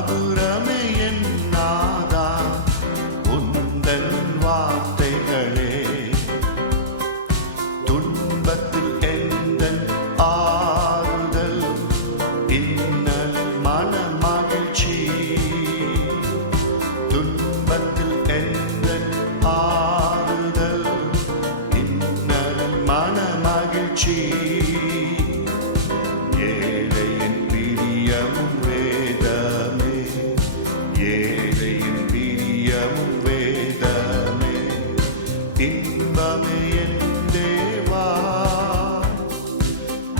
மதுரமே என் நாதா உந்தன் வார்த்தைகளே. துன்பத்தில் எந்தன் ஆறுதல், இன்னல் மன மகிழ்ச்சி. துன்பத்தில் எந்தன் ஆறுதல், இன்னல் மன மகிழ்ச்சி. ஏழையின் பிரியமும் வேதமே, ஏழையின் பிரியமும் வேதமே. இன்பமே என் தேவா,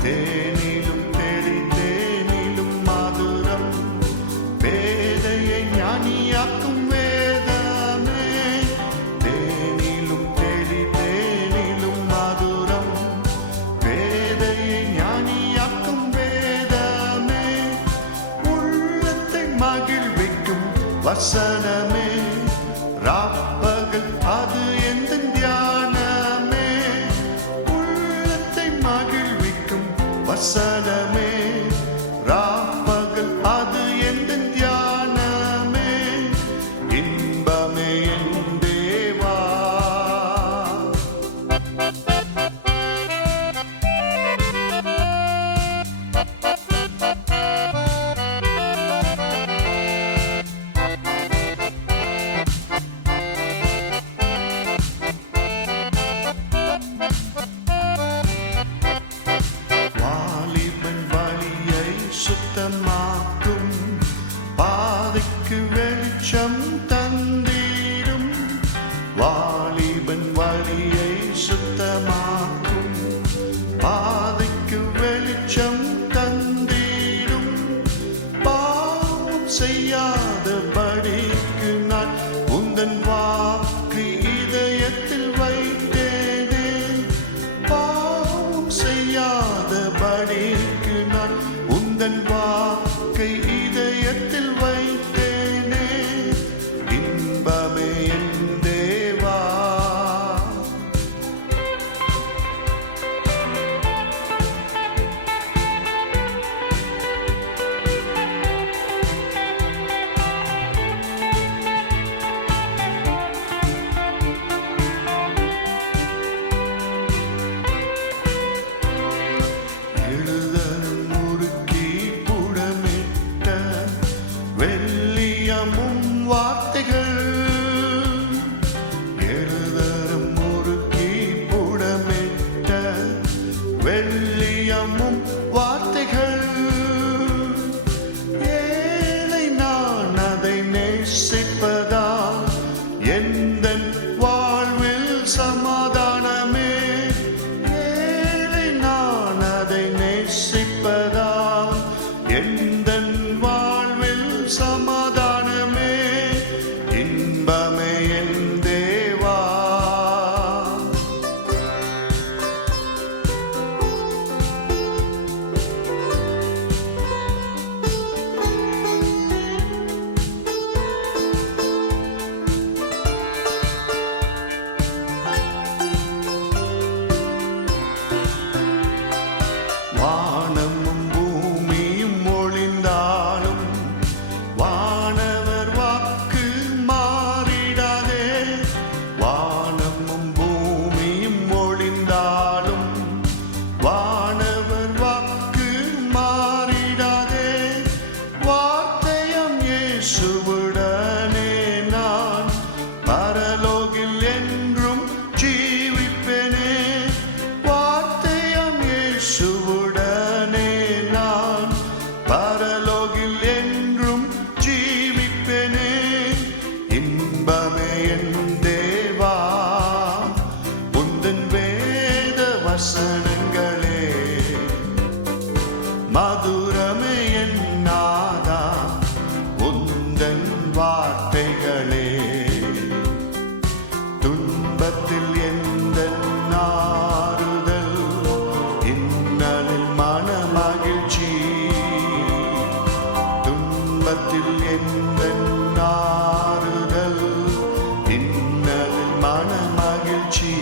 தேனிலும் தெளி தேனிலும் மதுரம். வேதையை ஞானியாக்கும் வேதமே, தேனிலும் தெளி தேனிலும் மதுரம். வேதையை ஞானியாக்கும் வேதமே, உள்ளத்தை மகிழ்விக்கும் வசனமே. ராப்பகல் அது எந்தன் தியானமே, உள்ளத்தை மகிழ்விக்கும் வசனமே. ராப்பகல் அது எந்தன் தியானமே, இன்பமே என் தேவா. வாலிபன் வழியை சுத்தமாக்கும், பாதைக்கு வெளிச்சம் தந்திடும். வாலிபன் வழியை சுத்தமாக்கும், பாதைக்கு வெளிச்சம் தந்திடும். பாவம் செய்யாதபடிக்கு நான் உந்தன் வாக்கு இதயத்தில் வைத்தேனே. பாவம் செய்யாதபடிக்கு நான் உந்தன் வாக்கை இதயத்தில் வைத்தேனே, இன்பமே என் தேவா. எழுதரும் முறுக்கி புடமிட்ட வெள்ளியமும் வார்த்தைகள், எழுதரும் முறுக்கி புடமிட்ட வெள்ளியமும் வார்த்தைகள். ஏழை நான் அதை நேசிப்பதால் எந்தன் வாழ்வில் சமாதானமே. ஏழை நான் அதை நேசிப்பதால் எந்தன் வாழ்வில் சமாதானமே, இன்பமே என் தேவா. வானமும் பூமியும் ஒளிந்தாலும் வானவர் வாக்கு மாறிடாதே. வானமும் பூமியும் ஒளிந்தாலும் வானவர் வாக்கு மாறிடாதே. வார்த்தையம் இயேசுவுடனே நான் பரலோகில் என்றும் ஜீவிப்பேனே. வார்த்தையம் இயேசுவுடனே நான் பரலோகில் என்றும் ஜீவிப்பேனே, இன்பமே என் தேவா. உந்தன் வேத வசனங்களே, மதுரமே என் நாதா உந்தன் வார்த்தைகளே. துன்பத்தில் எந்தன் ஆறுதல், இன்னலில் மன மகிழ்ச்சி. துன்பத்தில் எந்தன் ஆறுதல், இன்னலில் மன மகிழ்ச்சி.